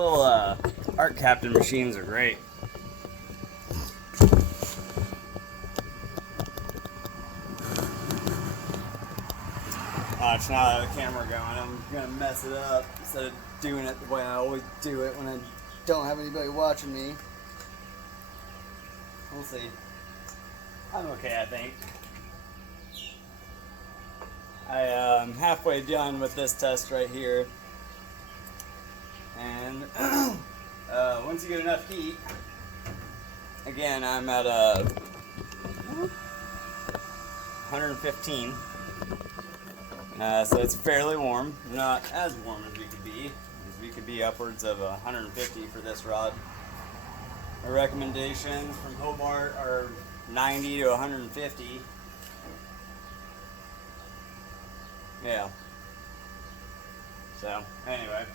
little Art Captain machines are great. Watch, now I have a camera going, I'm gonna mess it up instead of doing it the way I always do it when I don't have anybody watching me. We'll see. I'm okay, I think. I am halfway done with this test right here. And once you get enough heat, again, I'm at 115. So it's fairly warm, not as warm as we could be, because we could be upwards of 150 for this rod. My recommendations from Hobart are 90 to 150. Yeah. So, anyway.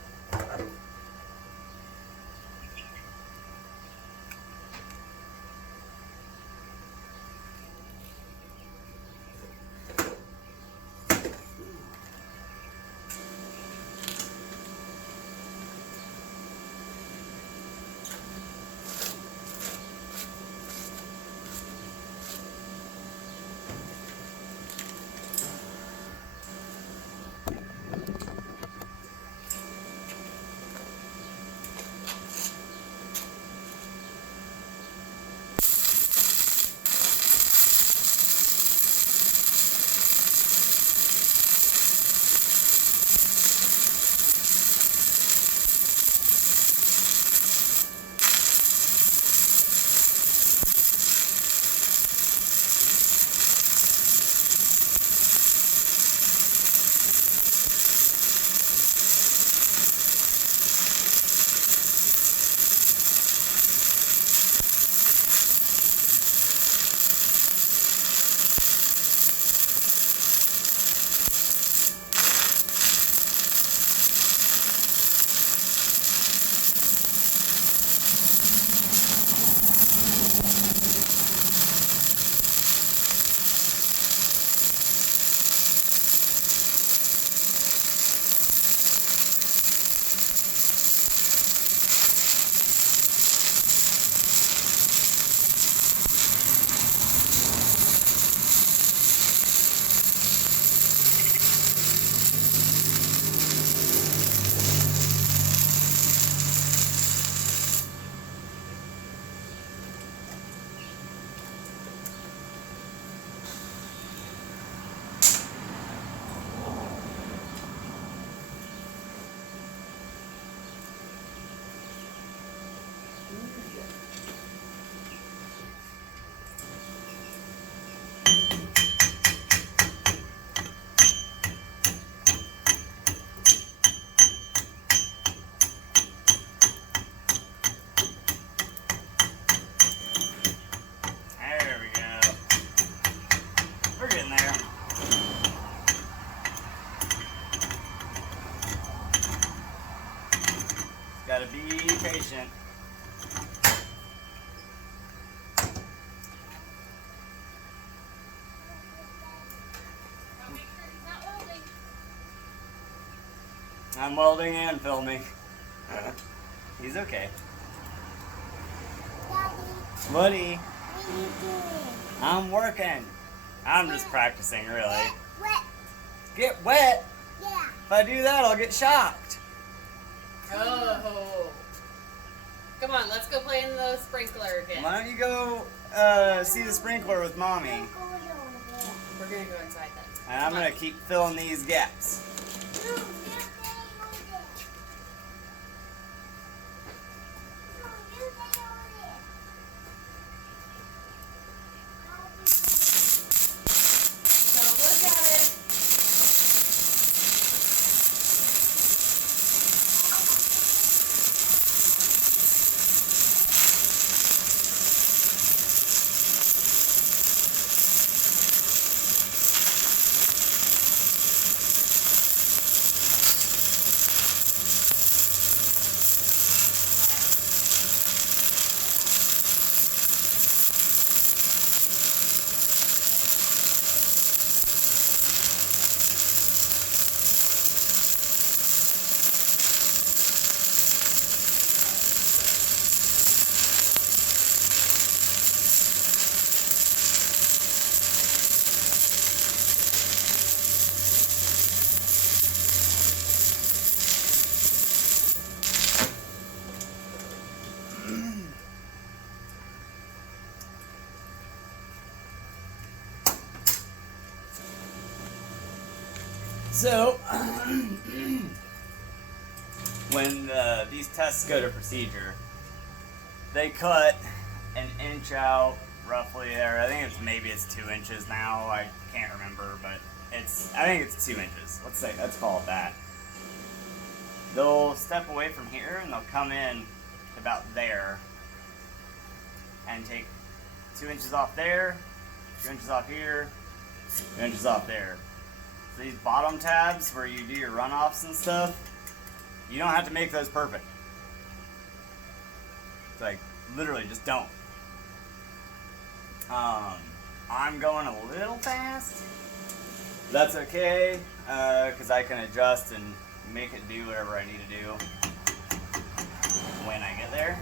Gotta be patient. I'm welding and filming. He's okay. Daddy, Buddy, what are you doing? I'm working. I'm just practicing, really. Wet. Get wet? Yeah. If I do that, I'll get shocked. Oh. Come on, let's go play in the sprinkler again. Why don't you go see the sprinkler with Mommy? We're gonna go inside then. And I'm gonna keep filling these gaps. So, when these tests go to procedure, they cut an inch out roughly there. I think it's 2 inches now. I can't remember, but I think it's 2 inches. Let's call it that. They'll step away from here and they'll come in about there and take 2 inches off there, 2 inches off here, 2 inches off there. So these bottom tabs where you do your runoffs and stuff, you don't have to make those perfect. It's like, literally just don't. I'm going a little fast. That's okay, because I can adjust and make it do whatever I need to do when I get there.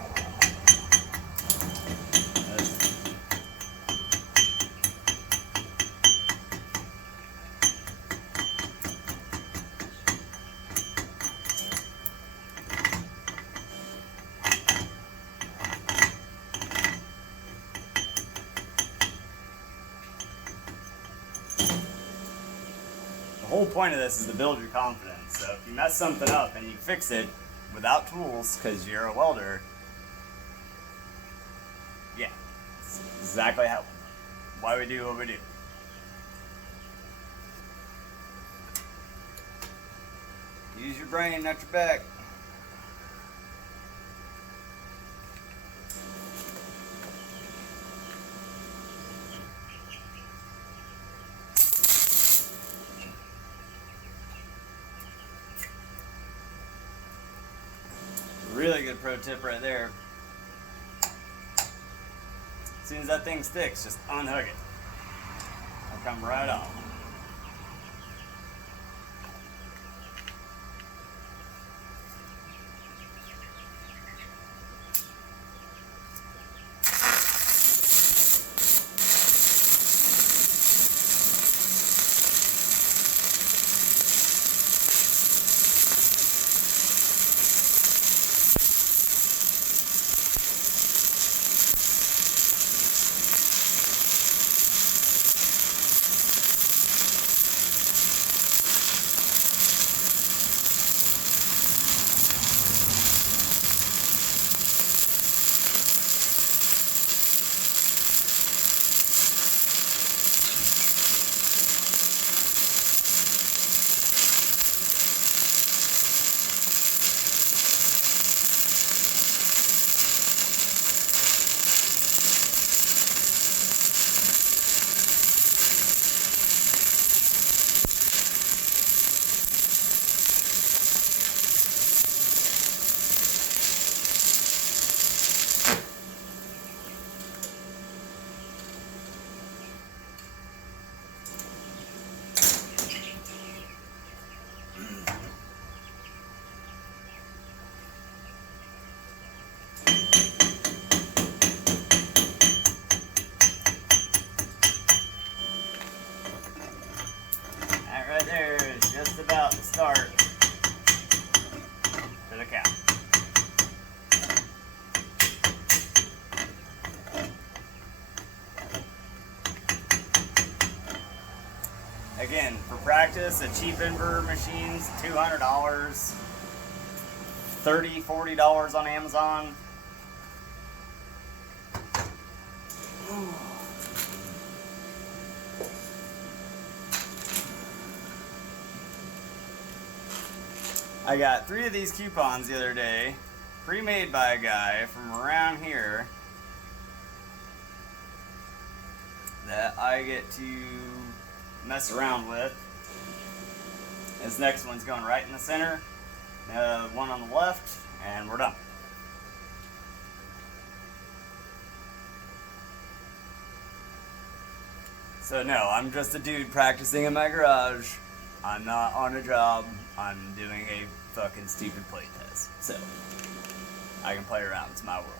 The whole point of this is to build your confidence. So if you mess something up and you fix it without tools because you're a welder, yeah, it's exactly why we do what we do. Use your brain, not your back. Really good pro tip right there. As soon as that thing sticks, just unhook it. It'll come right off. Right there is just about the start to the cap. Again, for practice, a cheap inverter machine's $200, $30, $40 on Amazon. I got 3 of these coupons the other day, pre-made by a guy from around here, that I get to mess around with. This next one's going right in the center, one on the left, and we're done. So no, I'm just a dude practicing in my garage. I'm not on a job. I'm doing a fucking stupid play test. So, I can play around. It's my world.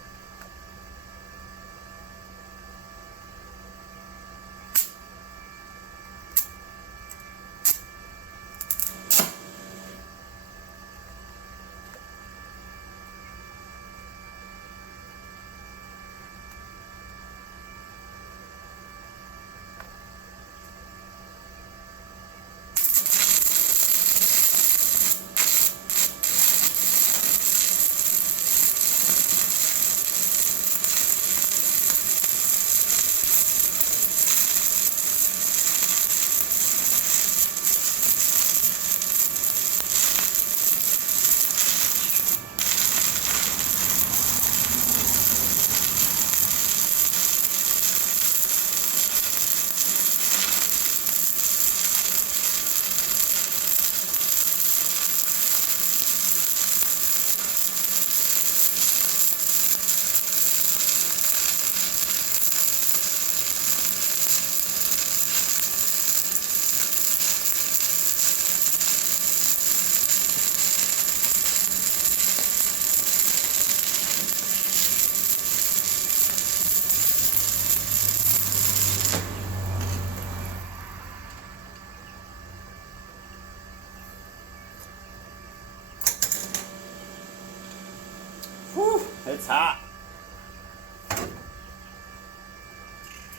It's hot.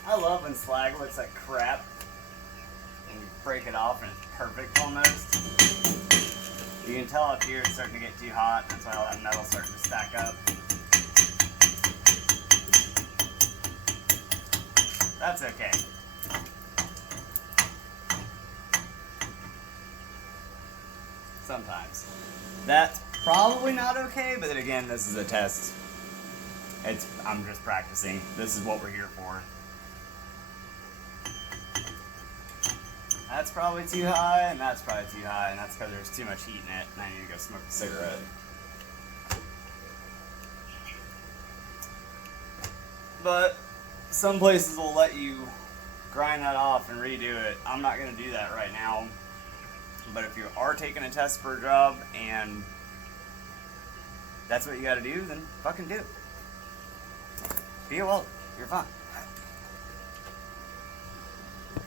I love when slag looks like crap and you break it off and it's perfect almost. You can tell up here it's starting to get too hot. That's why all that metal's starting to stack up. That's okay. Sometimes. That's probably not okay, but then again, this is a test. I'm just practicing. This is what we're here for. That's probably too high, and that's probably too high, and that's because there's too much heat in it, and I need to go smoke a cigarette. But some places will let you grind that off and redo it. I'm not going to do that right now. But if you are taking a test for a job and that's what you got to do, then fucking do it. Be a welder. You're fine.